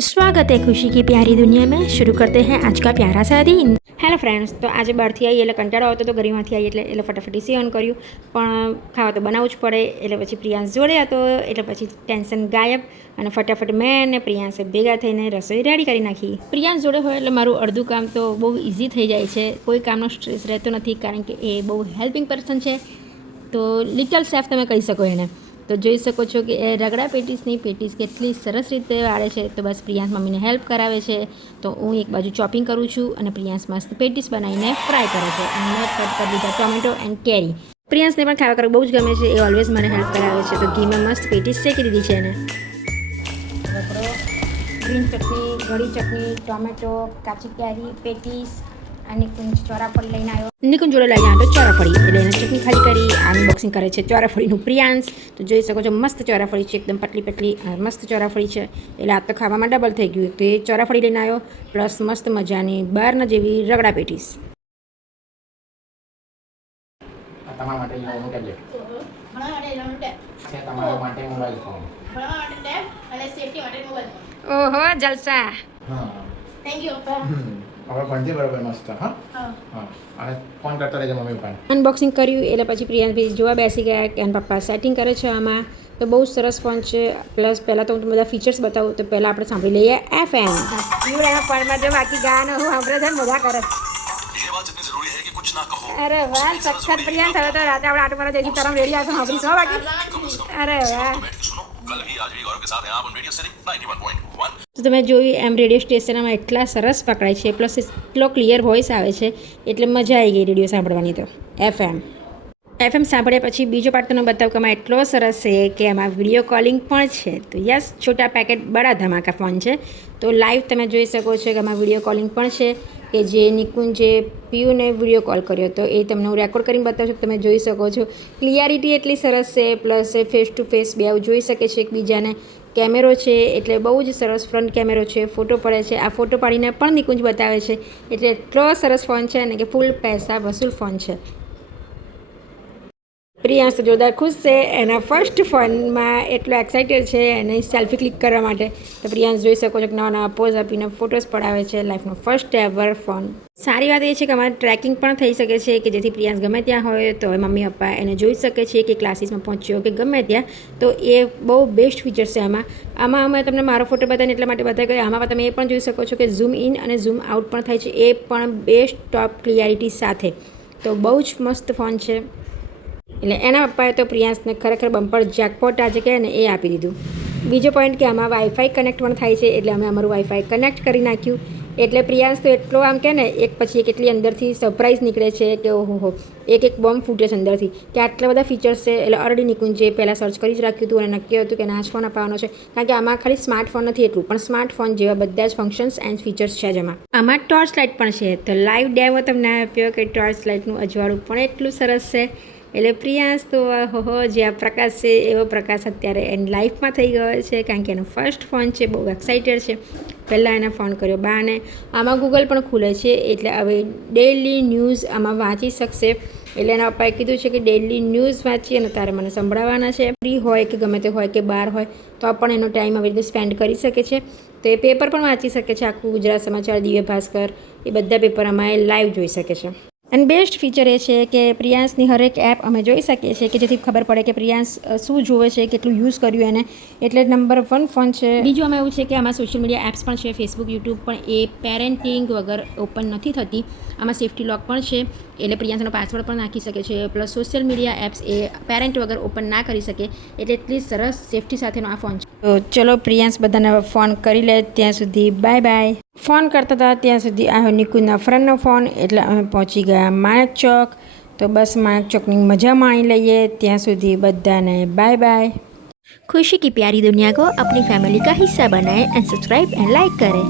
स्वागत है खुशी की प्यारी दुनिया में। शुरू करते हैं आज का प्यारा सा दिन। હેલો ફ્રેન્ડ્સ, તો આજે બહારથી આવી એટલે કંટાળો આવતો તો ગરીમાંથી આવી એટલે ફટાફટ સીવન કર્યું, પણ ખાવા તો બનાવવું જ પડે. એટલે પછી પ્રિયાંશ જોડે હતો એટલે પછી ટેન્શન ગાયબ અને ફટાફટ મેં અને પ્રિયાંશે ભેગા થઈને રસોઈ રેડી કરી નાખી. પ્રિયાંશ જોડે હોય એટલે મારું અડધું કામ તો બહુ ઇઝી થઈ જાય છે. કોઈ કામનો સ્ટ્રેસ રહેતો નથી કારણ કે એ બહુ હેલ્પિંગ પર્સન છે. તો લિટલ શેફ તમે કહી શકો એને. તો જોઈ શકો છો કે એ રગડા પેટીસની પેટીસ કેટલી સરસ રીતે વાળે છે. તો બસ પ્રિયાંશ મમ્મીને હેલ્પ કરાવે છે. તો હું એક બાજુ ચોપિંગ કરું છું અને પ્રિયાંશ મસ્ત પેટીસ બનાવીને ફ્રાય કરે છે. અને મેં કટ કરી દીધા ટોમેટો એન્ડ કેરી. પ્રિયાંશને પણ ખાવા કરવું બહુ જ ગમે છે. એ ઓલવેઝ મને હેલ્પ કરાવે છે. તો ઘીમાં મસ્ત પેટીસ શેકી દીધી છે એને. ગ્રીન ચટણી, ઘડી ચટણી, ટોમેટો, કાચી કેરી, પેટીસ અને નિકુંજ ચોરાફળી લઈને આવ્યો. નિકુંજ જોડે લઈ આવ્યો તો ચોરાફળી એટલે એને ચટણી ખાલી કરી અનબોક્સિંગ કરે છે ચોરાફળીનું પ્રિયાંશ. તો જોઈ શકો છો મસ્ત ચોરાફળી છે, એકદમ પતલી પતલી મસ્ત ચોરાફળી છે. એટલે આ તો ખાવામાં ડબલ થઈ ગયું. તો એ ચોરાફળી લઈને આવ્યો પ્લસ મસ્ત મજાની બહારના જેવી રગડા પેટીસ. તમારા માટે લેવાનું ટેબ્લેટ, તમારા માટે મોબાઈલ ફોન, અને સેફટી માટે મોબાઈલ. ઓહો જલસા. હા થેન્ક યુ પપ્પા. હવે ભણજે બરાબર મસ્ત. હા હા, અને ફોન કરતા રહેજો મમ્મી પપ્પાને. અનબોક્સિંગ કર્યું એટલે પછી પ્રિયાંશભાઈ જોવા બેસી ગયા કે એના પપ્પા સેટિંગ કરે છે આમાં. તો બહુ સરસ ફોન છે. પ્લસ પહેલાં તો હું બધા ફીચર્સ બતાવું તો પહેલાં આપણે સાંભળી લઈએ FM. એના ફોનમાં જો બાકી ગાનો હું સાંભળે છે મજા કરે. અરે વાહ સખત પ્રિયાંશ. હવે તો રાતે આપણે આટો મારવા જઈશું તારા રેડી આવતો સાંભળીશું બાકી. અરે વાહ. તો તમે જોયું એમ રેડિયો સ્ટેશનમાં એટલા સરસ પકડાય છે પ્લસ એટલો ક્લિયર વોઇસ આવે છે એટલે મજા આવી ગઈ રેડિયો સાંભળવાની. તો એફએમ સાંભળ્યા પછી બીજો પાર્ટ તમને બતાવું કે એમાં એટલો સરસ છે કે એમાં વિડીયો કોલિંગ પણ છે. તો યસ, છોટા પેકેટ બડા ધમાકા ફોન છે. તો લાઈવ તમે જોઈ શકો છો કે એમાં વિડીયો કોલિંગ પણ છે કે જે નિકુંજે પીયુને વિડીયો કોલ કર્યો તો એ તમને હું રેકોર્ડ કરીને બતાવું છું. તમે જોઈ શકો છો ક્લિયરિટી એટલી સરસ છે. Plus A face to face બે જોઈ શકે છે એકબીજાને. કેમેરો છે એટલે બહુ જ સરસ ફ્રન્ટ કેમેરો છે. ફોટો પડે છે. આ ફોટો પાડીને પણ નિકુંજ બતાવે છે. એટલે એટલો સરસ ફોન છે અને કે ફૂલ પૈસા વસૂલ ફોન છે. પ્રિયાંશ જોરદાર ખુશ છે. એના ફર્સ્ટ ફોનમાં એટલો એક્સાઇટેડ છે એને સેલ્ફી ક્લિક કરવા માટે. તો પ્રિયાંશ જોઈ શકો છો કે નવા નવા પોઝ આપીને ફોટોઝ પડાવે છે. લાઈફનો ફર્સ્ટ એવર ફોન. સારી વાત એ છે કે અમારે ટ્રેકિંગ પણ થઈ શકે છે કે જેથી પ્રિયાંશ ગમે ત્યાં હોય તો મમ્મી પપ્પા એને જોઈ શકે છે કે ક્લાસીસમાં પહોંચ્યો કે ગમે ત્યાં. તો એ બહુ બેસ્ટ ફીચર્સ છે આમાં અમે તમને મારો ફોટો બતાવીને એટલા માટે બતાવી ગયો. આમાં તમે એ પણ જોઈ શકો છો કે ઝૂમ ઇન અને ઝૂમ આઉટ પણ થાય છે. એ પણ બેસ્ટ ટોપ ક્લિયરિટી સાથે. તો બહુ જ મસ્ત ફોન છે. એટલે એના પપ્પાએ તો પ્રિયાંશને ખરેખર બમ્પર જેકપોટ આજે કહે ને એ આપી દીધું. બીજો પોઈન્ટ કે આમાં વાઈફાઈ કનેક્ટ પણ થાય છે એટલે અમે અમારું વાઈફાઈ કનેક્ટ કરી નાખ્યું. એટલે પ્રિયાંશ તો એટલો આમ કહે ને એક પછી એક એટલી અંદરથી સરપ્રાઈઝ નીકળે છે કે ઓહો એક બોમ્બ ફૂટે છે અંદરથી કે આટલા બધા ફીચર્સ છે. એટલે ઓલરેડી નિકુંજે પહેલાં સર્ચ કરી જ રાખ્યું હતું અને નક્કી હતું કે ના જ ફોન અપાવવાનો છે કારણ કે આમાં ખાલી સ્માર્ટફોન નથી એટલું પણ સ્માર્ટફોન જેવા બધા જ ફંક્શન્સ એન્ડ ફીચર્સ છે જ આમાં ટોર્ચ લાઇટ પણ છે. તો લાઈવ ડેમો તમને આપ્યો કે ટોર્ચ લાઇટનું અજવાળું પણ એટલું સરસ છે. એટલે પ્રિયાંશ તો હો જે આ પ્રકાશ છે એવો પ્રકાશ અત્યારે એની લાઈફમાં થઈ ગયો છે કારણ કે એનો ફર્સ્ટ ફોન છે. બહુ એક્સાઇટેડ છે. પહેલાં એને ફોન કર્યો બાને. આમાં ગૂગલ પણ ખુલે છે એટલે હવે ડેઇલી ન્યૂઝ આમાં વાંચી શકશે. એટલે એના પપ્પાએ કીધું છે કે ડેઇલી ન્યૂઝ વાંચી અને તારે મને સંભળાવવાના છે. ફ્રી હોય કે ગમે તે હોય કે બહાર હોય તો પણ એનો ટાઈમ આવી રીતે સ્પેન્ડ કરી શકે છે. તો એ પેપર પણ વાંચી શકે છે. આખું ગુજરાત સમાચાર, દિવ્ય ભાસ્કર એ બધા પેપર અમારે લાઈવ જોઈ શકે છે. અને બેસ્ટ ફીચર એ છે કે પ્રિયાંશની હરેક એપ અમે જોઈ શકીએ છીએ કે જેથી ખબર પડે કે પ્રિયાંશ શું જોવે છે, કેટલું યુઝ કર્યું એને. એટલે નંબર 1 ફોન છે. બીજું આમાં એવું છે કે આમાં સોશિયલ મીડિયા એપ્સ પણ છે. ફેસબુક, યુટ્યુબ પણ એ પેરેન્ટિંગ વગર ઓપન નથી થતી. આમાં સેફ્ટી લોક પણ છે એટલે પ્રિયાંશનો પાસવર્ડ પણ નાખી શકે છે. પ્લસ સોશિયલ મીડિયા એપ્સ એ પેરેન્ટ વગર ઓપન ના કરી શકે. એટલે એટલી સરસ સેફ્ટી સાથેનો આ ફોન છે. તો ચલો પ્રિયાંશ બધાને ફોન કરી લે ત્યાં સુધી બાય બાય. ફોન કરતા હતા ત્યાં સુધી આવ્યો નિકુંજના ફ્રેન્ડનો ફોન એટલે અમે પહોંચી ગયા માણેક ચોક. તો બસ માણેક ચોકની મજા માણી લઈએ ત્યાં સુધી બધાને બાય બાય. खुशी की प्यारी दुनिया को अपनी फैमिली का हिस्सा बनाएं एंड सब्सक्राइब एंड लाइक करें.